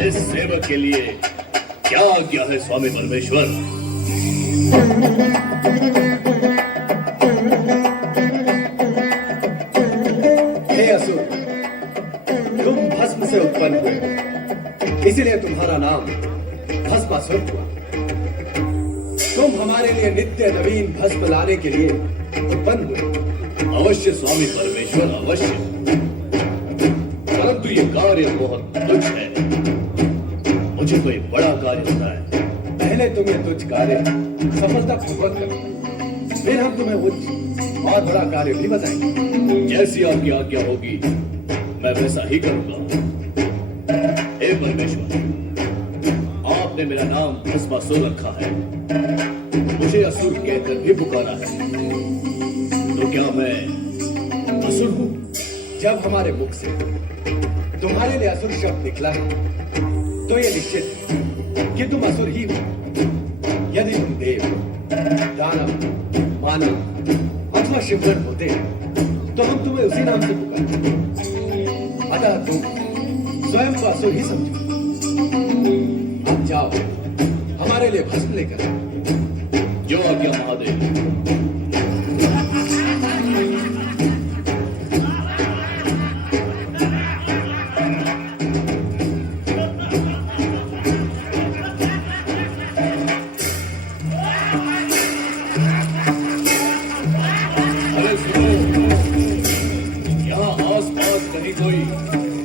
इस सेवक के लिए क्या आज्ञा है स्वामी परमेश्वर? हे असुर, तुम भस्म से उत्पन्न हुए, इसलिए तुम्हारा नाम भस्मासुर हुआ। तुम हमारे लिए नित्य नवीन भस्म लाने के लिए उत्पन्न हुए। अवश्य स्वामी परमेश्वर, अवश्य। परंतु ये कार्य बहुत तुच्छ है। मुझे कोई बड़ा कार्य होता है। पहले तुम ये तुच्छ कार्य सफलतापूर्वक करो, फिर हम तुम्हें उच्च और बड़ा कार्य भी बताएंगे। जैसी आपकी आज्ञा होगी मैं वैसा ही करूंगा। हे परमेश्वर, आपने मेरा नाम भस्मासुर रखा है, मुझे असुर कहकर भी पुकारा है, तो क्या मैं असुर हूं? जब हमारे मुख से तुम्हारे लिए असुर शब्द निकला है, तो ये निश्चित कि तुम असुर ही हो। यदि तुम देव, दानव, मानव अथवा शिवगण होते तो हम तुम्हें उसी नाम से पुकारते। अतः तुम स्वयं को असुर ही समझो। अब जाओ, हमारे लिए भस्म लेकर आओ। जो आज्ञा महादेव। अरे सुनो, यहाँ आसपास कहीं कोई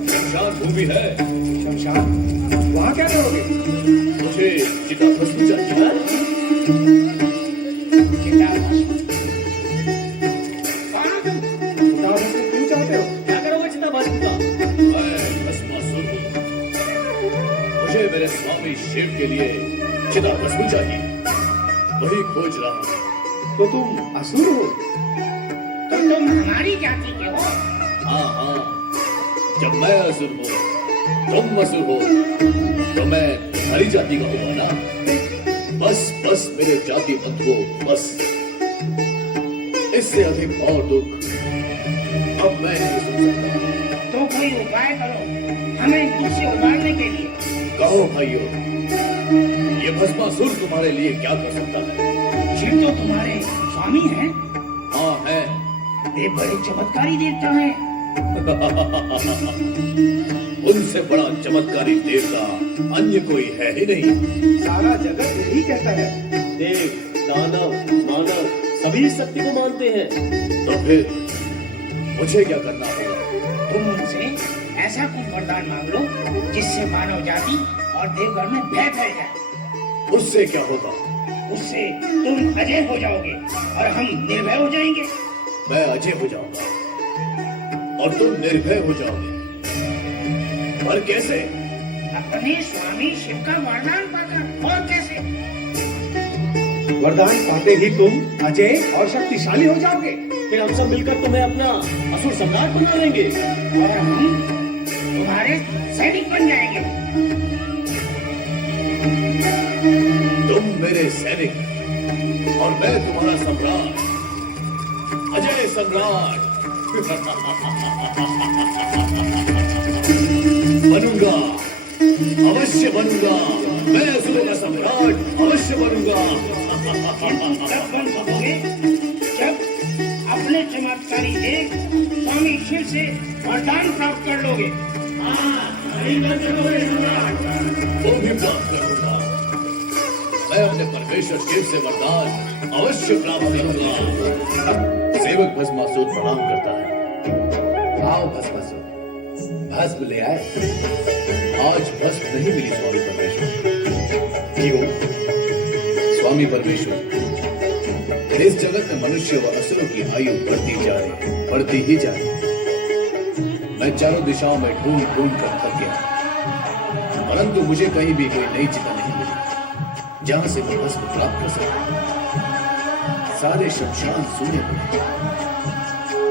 शमशान भूमि है? शमशान? वहां क्या करोगे? मुझे चिता भस्म चाहिए। क्यों चाहते हो? क्या करोगे चिता भस्म का? मैं भस्मासुर हूँ। मुझे मेरे स्वामी शिव के लिए चिता भस्म चाहिए, वही खोज रहा हूँ। तो तुम असुर हो? तो तुम हमारी जाति के हो? हाँ हाँ, जब मैं असुर हूँ, तुम असुर हो, तो मैं तुम्हारी जाति का होगा ना। बस बस मेरे जाति मत हो, बस। इससे अधिक और दुख अब मैं नहीं सुन सकता। तो कोई उपाय करो हमें दुख से उबारने के लिए। कहो भाइयों, ये भस्मासुर तुम्हारे लिए क्या कर सकता है? शिव तो तुम्हारे स्वामी हैं। हाँ है। वे बड़े चमत्कारी देवता हैं। उनसे बड़ा चमत्कारी देवता अन्य कोई है ही नहीं। सारा जगत यही कहता है। देव, दानव, मानव सभी शक्ति को मानते हैं। तो फिर मुझे क्या करना होगा? तुम उनसे ऐसा कुछ वरदान मांग लो जिससे मानव जाति और देवगण में भय फैल जाए। उससे क्या होगा? उससे तुम अजय हो जाओगे और हम निर्भय हो जाएंगे। मैं अजय हो जाऊंगा और तुम निर्भय हो जाओगे, पर कैसे? अपने स्वामी शिव का वरदान पाकर। और कैसे? वरदान पाते ही तुम अजय और शक्तिशाली हो जाओगे। फिर हम सब मिलकर तुम्हें अपना असुर सम्राट बना लेंगे और हम तुम्हारे सैनिक बन जाएंगे। तुम मेरे सैनिक और मैं तुम्हारा सम्राट, अजय सम्राट। बनूंगा, अवश्य बनूंगा। मैं असुरों का सम्राट अवश्य बनूंगा। तब बन सकोगे जब अपने चमत्कारी देव स्वामी शिव से वरदान प्राप्त कर लोगे। वो भी प्राप्त करूंगा। मैं अपने परमेश्वर शिव से वरदान अवश्य प्राप्त करूंगा। सेवक भस्मासुर प्रणाम करता है। आओ भस्मासुर, भस्म ले आए। आज भस्म नहीं मिली स्वामी परमेश्वर। क्यों? स्वामी परमेश्वर, इस जगत में मनुष्य व असुरों की आयु बढ़ती जा रही है, बढ़ती ही जा रही है। मैं चारों दिशाओं में ढूंढ ढूंढ कर थक गया, परंतु मुझे कहीं भी कोई नई चिता नहीं मिली जहां से मैं भस्म प्राप्त कर सकूं। सारे शमशान सूने पड़े।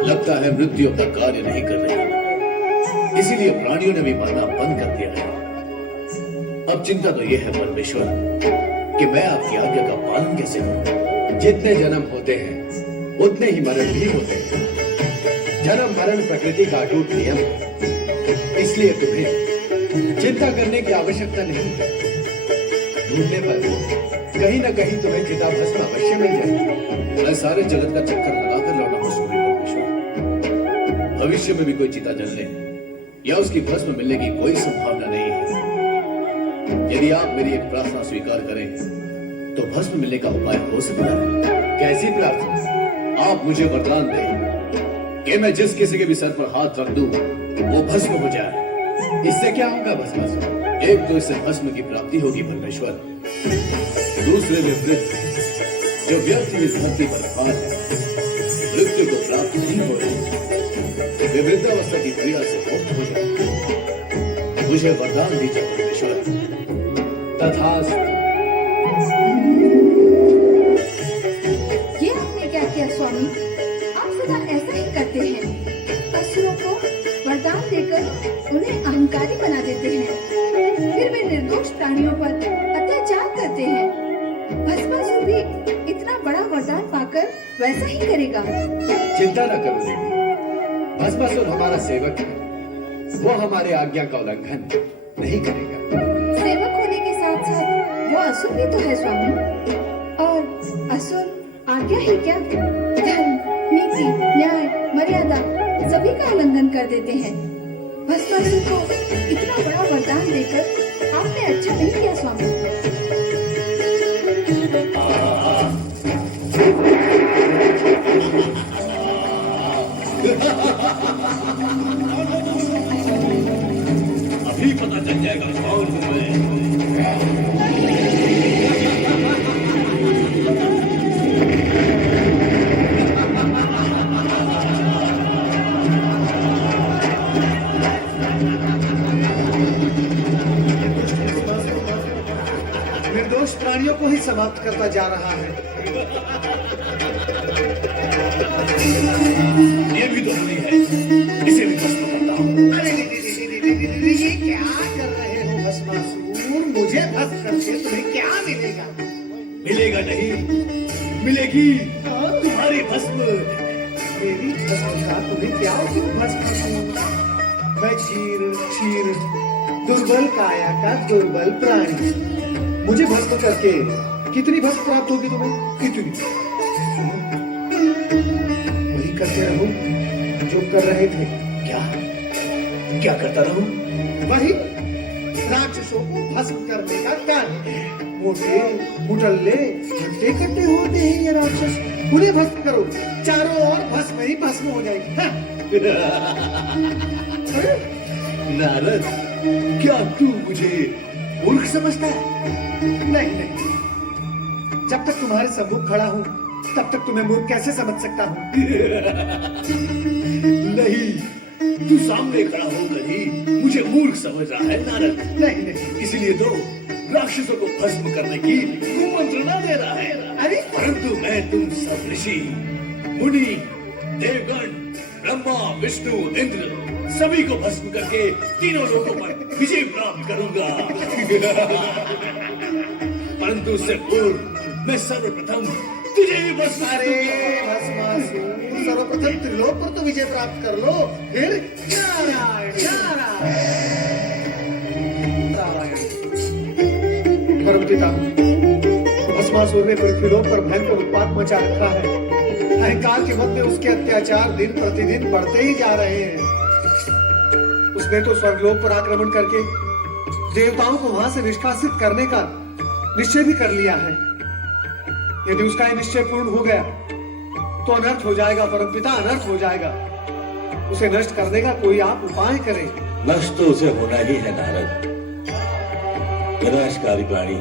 लगता है मृत्यु अपना कार्य नहीं कर रही, इसीलिए प्राणियों ने भी मरना बंद कर दिया है। अब चिंता तो यह है परमेश्वर कि मैं आपकी आज्ञा का पालन कैसे करूं। जितने जन्म होते हैं उतने ही मरण भी होते हैं। जन्म मरण प्रकृति का अटूट नियम है, इसलिए तुम्हें चिंता करने की आवश्यकता नहीं है। ढूंढने पर कहीं न कहीं तुम्हें चिता भस्म अवश्य मिल जाएगी। मैं सारे जगत का चक्कर लगाकर लौटा हूं स्वामी परमेश्वर। भविष्य में भी कोई चिता जलने या उसकी भस्म मिलने की कोई संभावना नहीं है। यदि आप मेरी एक प्रार्थना स्वीकार करें तो भस्म मिलने का उपाय हो सकता है। कैसी प्रार्थना? आप मुझे वरदान दें कि मैं जिस किसी के भी सर पर हाथ रख दूं वो भस्म हो जाए। इससे क्या होगा भस्मासुर? एक तो इससे भस्म की प्राप्ति होगी परमेश्वर, दूसरे विपरीत जो व्यक्ति इस धरती पर भार है मृत्यु को प्राप्त नहीं हो रही, वे वृद्धावस्था की पीड़ा से मुक्त हो जाए। मुझे वरदान दीजिए परमेश्वर। तथास्तु। ये आपने क्या किया स्वामी? आप सदा ऐसा ही करते हैं। असुरों को वरदान देकर उन्हें अहंकारी बना देते हैं, फिर वे निर्दोष प्राणियों पर अत्याचार करते हैं। भस्मासुर भी इतना बड़ा वरदान पाकर वैसा ही करेगा। चिंता न करो देवी, भस्मासुर हमारा सेवक है, वो हमारे आज्ञा का उल्लंघन नहीं करेगा। सेवक होने के साथ साथ वो असुर भी तो है स्वामी। और असुर आज्ञा ही क्या, धर्म, नीति, न्याय, मर्यादा सभी का उल्लंघन कर देते हैं। भस्मासुर को इतना बड़ा वरदान देकर आपने अच्छा नहीं किया स्वामी। अभी पता चल जाएगा कौन हूं मैं। निर्दोष प्राणियों को ही समाप्त करता जा रहा है। ये भी तो नहीं है, इसे भी भस्म करता हूं। अरे ये क्या कर रहे हो भस्मासुर? मुझे भस्म करके तुम्हें क्या मिलेगा? मिलेगा नहीं, मिलेगी तुम्हारी भस्म। मेरी भस्म का तुम्हें क्या भस्मासुर? मैं क्षीर दुर्बल काया का दुर्बल प्राणी, मुझे भस्म करके कितनी भस्म प्राप्त होगी तुम्हें? कितनी? वही करते रहो जो कर रहे थे। क्या क्या करता रहूं? वही राक्षसों को भस्म करने का कार्य। मोटे मुटल्ले हट्टे कट्टे होते हैं ये राक्षस, उन्हें भस्म करो, चारों ओर भस्म ही भस्म हो जाएगी। हाँ। नारद, क्या तू मुझे मूर्ख समझता है? नहीं, जब तक तुम्हारे सम्मुख खड़ा हूं तब तक तुम्हें मूर्ख कैसे समझ सकता हूं? नहीं, तू सामने खड़ा होकर ही मुझे मूर्ख समझ रहा है नारद। नहीं, इसलिए तो राक्षसों को भस्म करने की कुमंत्रणा दे रहा है। अरे परंतु मैं तुम सब ऋषि, मुनि, देवगण, ब्रह्मा, विष्णु, इंद्र सभी को भस्म करके तीनों लोगों पर विजय प्राप्त करूंगा। परंतु उससे पूर्व मैं सर्वप्रथम तुझे ही भस्म करूंगा। भस्मासुर, सर्वप्रथम त्रिलोक पर तो विजय प्राप्त कर लो, फिर नारायण नारायण। परमपिता, भस्मासुर ने पृथ्वीलोक पर भयंकर उत्पात मचा रखा है। अहंकार के मत में उसके अत्याचार दिन प्रतिदिन बढ़ते ही जा रहे हैं। उसने तो स्वर्गलोक पर आक्रमण करके देवताओं को वहां से निष्कासित करने का निश्चय भी कर लिया है। यदि उसका यह निश्चय पूर्ण हो गया तो अनर्थ हो जाएगा परमपिता, अनर्थ हो जाएगा। उसे नष्ट करने का कोई आप उपाय करें। नष्ट तो उसे होना ही है नारद। विनाशकारी प्राणी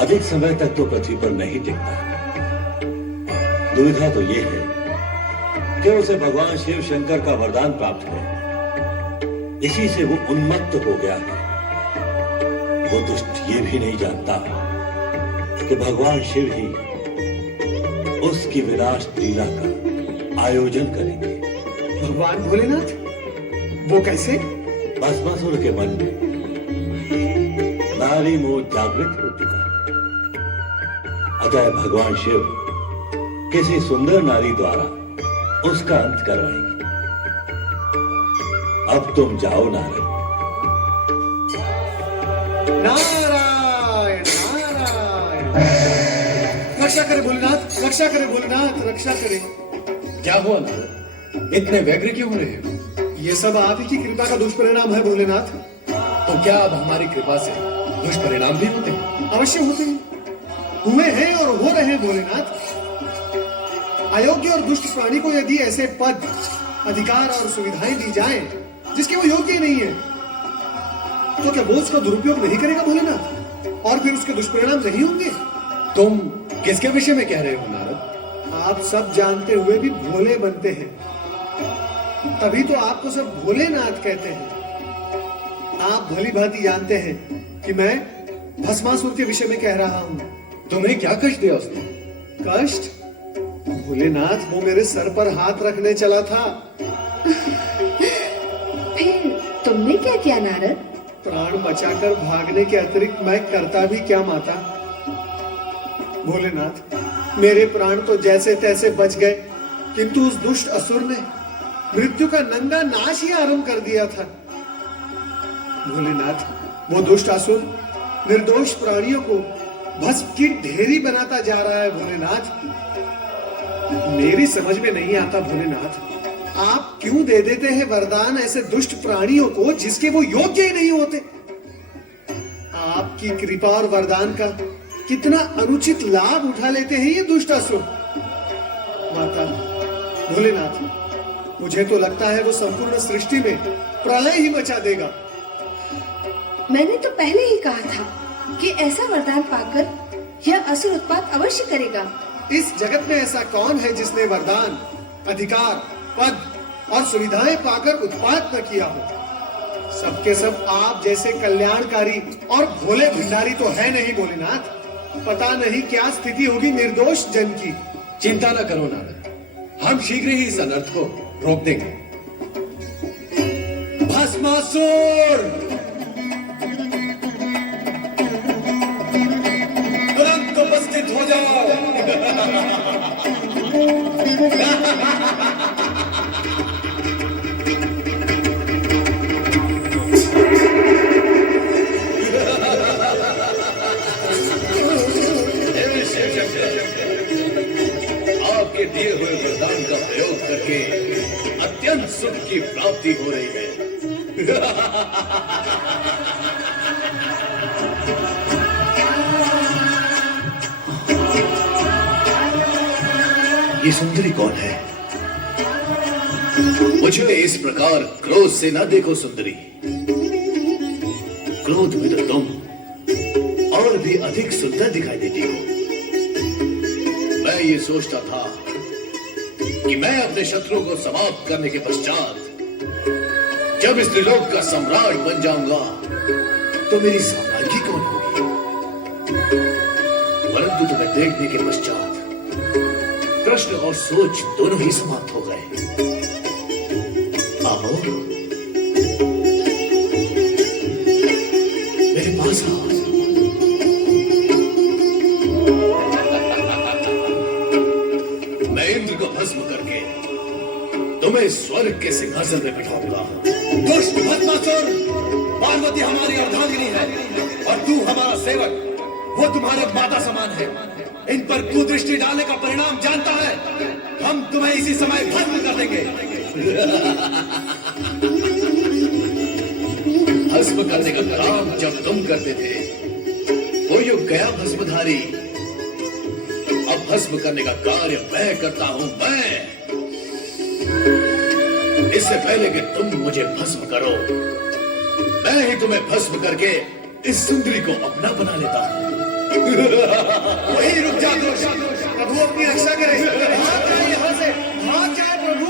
अधिक समय तक तो पृथ्वी पर नहीं टिकता। दुविधा तो ये है कि उसे भगवान शिव शंकर का वरदान प्राप्त है, इसी से वो उन्मत्त हो गया है। वो दुष्ट ये भी नहीं जानता कि भगवान शिव ही उसकी विनाश लीला का आयोजन करेंगे। भगवान भोलेनाथ, वो कैसे? भस्मासुर के मन में नारी मोह जागृत हो चुका है। अतः भगवान शिव किसी सुंदर नारी द्वारा उसका अंत करवाएंगे। अब तुम जाओ नारद। नारायण नारायण। रक्षा करे भोलेनाथ, रक्षा करे भोलेनाथ, रक्षा करे। क्या हुआ नारद, इतने व्यग्र क्यों हो रहे हो? ये सब आप ही की कृपा का दुष्परिणाम है भोलेनाथ। तो क्या अब हमारी कृपा से दुष्परिणाम भी होते हैं? अवश्य होते हैं, हुए हैं और हो रहे हैं भोलेनाथ। अयोग्य और दुष्ट प्राणी को यदि ऐसे पद, अधिकार और सुविधाएं दी जाएं जिसके वो योग्य ही नहीं है, तो क्या वो उसका दुरुपयोग नहीं करेगा भोलेनाथ? और फिर उसके दुष्परिणाम नहीं होंगे? तुम किसके विषय में कह रहे हो नारद? आप सब जानते हुए भी भोले बनते हैं, तभी तो आपको सब भोलेनाथ कहते हैं। आप भली भांति जानते हैं कि मैं भस्मासुर के विषय में कह रहा हूं। तुम्हें क्या कष्ट दिया उसने? कष्ट? भोलेनाथ, वो मेरे सर पर हाथ रखने चला था। फिर तुमने क्या किया नारद? प्राण बचाकर भागने के अतिरिक्त मैं करता भी क्या माता? भोलेनाथ, मेरे प्राण तो जैसे तैसे बच गए, किंतु उस दुष्ट असुर ने मृत्यु का नंगा नाश ही आरंभ कर दिया था। भोलेनाथ, वो दुष्ट असुर निर्दोष प्राणियों को भस्म की ढेरी बनाता जा रहा है। भोलेनाथ, मेरी समझ में नहीं आता भोलेनाथ, आप क्यों दे देते हैं वरदान ऐसे दुष्ट प्राणियों को जिसके वो योग्य ही नहीं होते? आपकी कृपा और वरदान का कितना अनुचित लाभ उठा लेते हैं ये दुष्ट असुर। माता, भोलेनाथ, मुझे तो लगता है वो संपूर्ण सृष्टि में प्रलय ही मचा देगा। मैंने तो पहले ही कहा था कि ऐसा वरदान पाकर यह असुर उत्पात अवश्य करेगा। इस जगत में ऐसा कौन है जिसने वरदान, अधिकार, पद और सुविधाएं पाकर उत्पात न किया हो? सबके सब आप जैसे कल्याणकारी और भोले भंडारी तो है नहीं भोलेनाथ। पता नहीं क्या स्थिति होगी निर्दोष जन की। चिंता न करो नारद, हम शीघ्र ही इस अनर्थ को रोक देंगे। भस्मासुर, तुरंत उपस्थित हो जाओ। आपके दिए हुए वरदान का प्रयोग करके अत्यंत सुख की प्राप्ति हो रही है। ये सुंदरी कौन है? मुझे इस प्रकार क्रोध से ना देखो सुंदरी। क्रोध में तो तुम और भी अधिक सुंदर दिखाई देती हो। मैं ये सोचता था कि मैं अपने शत्रु को समाप्त करने के पश्चात जब इस त्रिलोक का सम्राट बन जाऊंगा तो मेरी साम्राज्ञी कौन होगी? परंतु तुम्हें देखने के पश्चात प्रश्न और सोच दोनों ही समाप्त हो गए। आओ, मेरे पास आओ। मैं इंद्र को भस्म करके तुम्हें स्वर्ग के सिंहासन में बिठाऊंगा। दुष्ट भस्मासुर, पार्वती हमारी अर्धांगिनी है और तू हमारा सेवक। वो तुम्हारे माता समान है। इन पर कुदृष्टि डालने का परिणाम जानता है। हम तुम्हें इसी समय भस्म कर देंगे। भस्म करने का काम जब तुम करते थे वो युग गया भस्मधारी। अब भस्म करने का कार्य मैं करता हूं। मैं, इससे पहले कि तुम मुझे भस्म करो, मैं ही तुम्हें भस्म करके इस सुंदरी को अपना बना लेता हूं। वही रुक जा दुष्ट। प्रभु अपनी रक्षा करे। भाग जाए यहाँ से, भाग जाए प्रभु।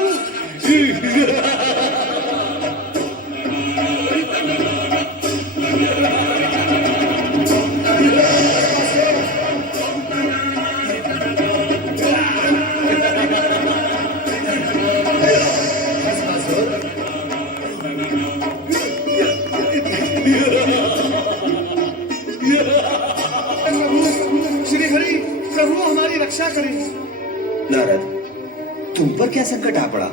रक्षा करें। नारद, तुम पर क्या संकट आ पड़ा?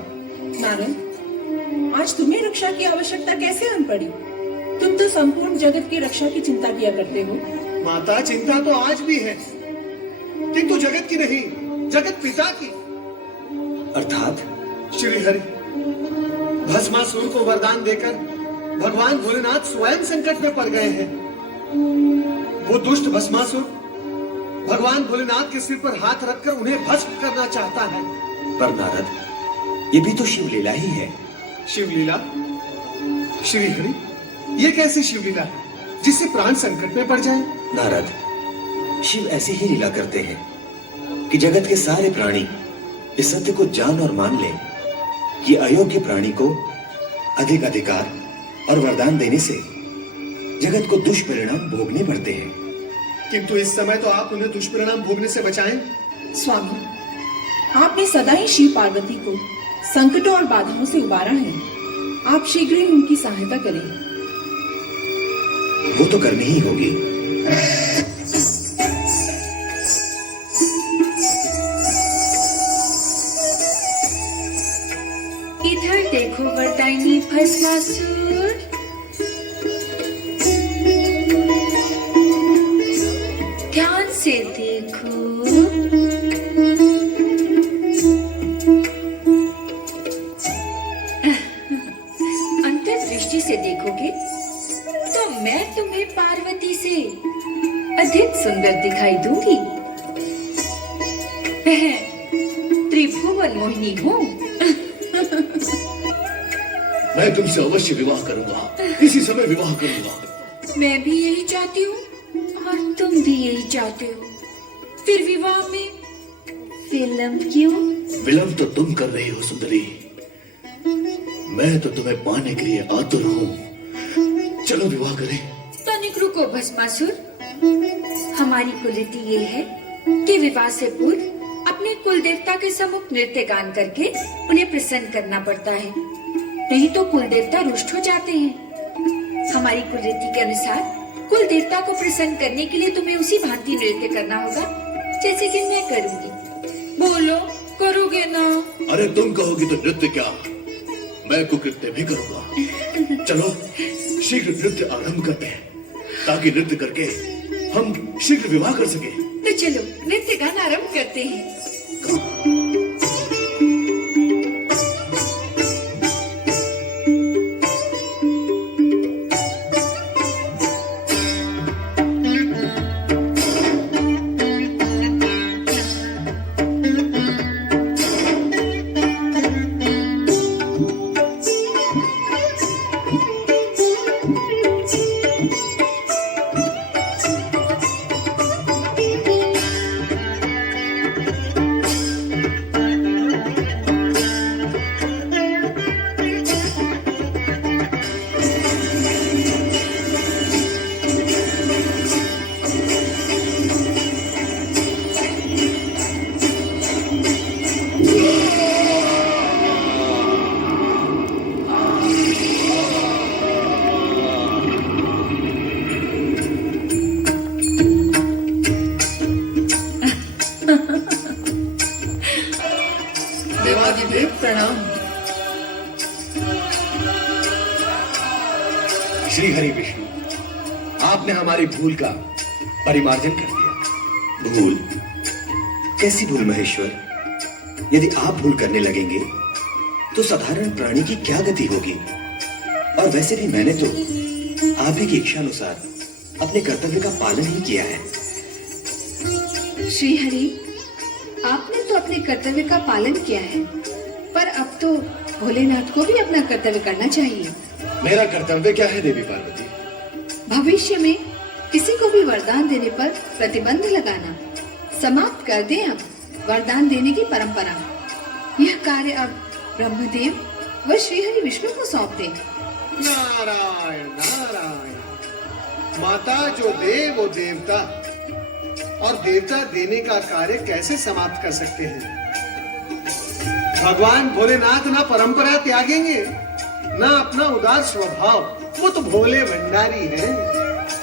नारद, आज तुम्हें रक्षा की आवश्यकता कैसे आन पड़ी? तुम तो संपूर्ण जगत की रक्षा की चिंता किया करते हो। माता, चिंता तो आज भी है, किंतु जगत की नहीं, जगत पिता की। अर्थात? श्री हरि, भस्मासुर को वरदान देकर भगवान भोलेनाथ स्वयं संकट में पड़ गए हैं। वो दुष्ट भस्मासुर भगवान भोलेनाथ के सिर पर हाथ रखकर उन्हें भस्म करना चाहता है। पर नारद, ये भी तो शिवलीला ही है। शिवलीला? श्री हरि, ये कैसी शिवलीला है जिससे प्राण संकट में पड़ जाए? नारद, शिव ऐसी ही लीला करते हैं कि जगत के सारे प्राणी इस सत्य को जान और मान लें कि अयोग्य प्राणी को अधिक अधिकार और वरदान देने से जगत को दुष्परिणाम भोगने पड़ते हैं। किंतु इस समय तो आप उन्हें दुष्परिणाम भोगने से बचाएं। स्वामी, आपने सदा ही शिव पार्वती को संकटों और बाधाओं से उबारा है। आप शीघ्र ही उनकी सहायता करें। वो तो करनी ही होगी। इधर देखो वरदायिनी भस्मासुर। ध्यान से देखो। अंतर्दृष्टि से देखोगे तो मैं तुम्हें पार्वती से अधिक सुंदर दिखाई दूंगी। त्रिभुवन मोहिनी हूँ। मैं तुमसे अवश्य विवाह करूंगा, इसी समय विवाह करूंगा। मैं भी यही चाहती हूँ और तुम भी यही चाहते हो, फिर विवाह में विलंब क्यों? विलंब तो तुम कर रही हो सुंदरी, मैं तो तुम्हें पाने के लिए आतुर हूँ। चलो विवाह करें। तनिक रुको भस्मासुर। हमारी कुलरीति ये है कि विवाह से पूर्व अपने कुल देवता के सम्मुख नृत्य गान करके उन्हें प्रसन्न करना पड़ता है, नहीं तो कुल देवता रुष्ट हो जाते हैं। हमारी कुलरीति के अनुसार कुल देवता को प्रसन्न करने के लिए तुम्हें उसी भांति नृत्य करना होगा जैसे कि मैं करूंगी। बोलो, करोगे ना? अरे तुम कहोगी तो नृत्य क्या, मैं कुकृत्य भी करूंगा। चलो शीघ्र नृत्य आरंभ करते हैं ताकि नृत्य करके हम शीघ्र विवाह कर सके। तो चलो नृत्य गाना आरंभ करते हैं। देवादिदेव प्रणाम। श्री हरि विष्णु, आपने हमारी भूल का परिमार्जन कर दिया। भूल? कैसी भूल महेश्वर? यदि आप भूल करने लगेंगे तो साधारण प्राणी की क्या गति होगी? और वैसे भी मैंने तो आप ही की इच्छा अनुसार अपने कर्तव्य का पालन ही किया है। श्री हरि, आपने तो अपने कर्तव्य का पालन किया है, पर अब तो भोलेनाथ को भी अपना कर्तव्य करना चाहिए। मेरा कर्तव्य क्या है देवी पार्वती? भविष्य में किसी को भी वरदान देने पर प्रतिबंध लगाना। समाप्त कर दें अब वरदान देने की परंपरा। यह कार्य अब ब्रह्मदेव व श्रीहरि विष्णु को सौंप दें। नारायण नारायण। माता जो दे वो देवता, और देवता देने का कार्य कैसे समाप्त कर सकते हैं? भगवान भोलेनाथ ना परंपरा त्यागेंगे ना अपना उदार स्वभाव, वो तो भोले भंडारी हैं।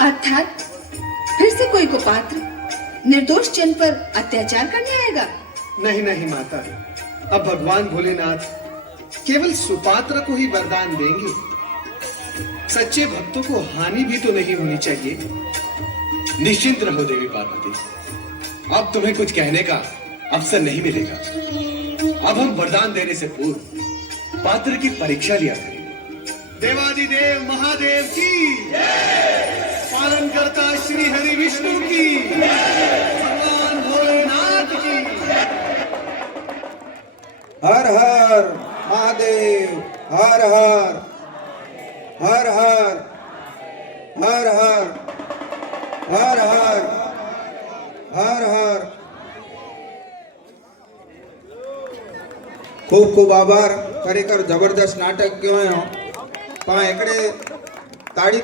अर्थात फिर से कोई कुपात्र निर्दोष जन पर अत्याचार करने आएगा? नहीं नहीं माता, अब भगवान भोलेनाथ केवल सुपात्र को ही वरदान देंगे। सच्चे भक्तों को हानि भी तो नहीं होनी चाहिए। निश्चिंत रहो देवी पार्वती, अब तुम्हें कुछ कहने का अवसर नहीं मिलेगा। अब हम वरदान देने से पूर्व पात्र की परीक्षा लिया करेंगे। देवादिदेव महादेव की, पालन करता श्री हरि विष्णु की, भगवान भोलेनाथ की। हर हर महादेव, हर हर हर हर हर हर हर हर हर हर। खूब खूब आभार। खरेखर जबरदस्त नाटक कहेवायो, पण एकड़े ताड़ी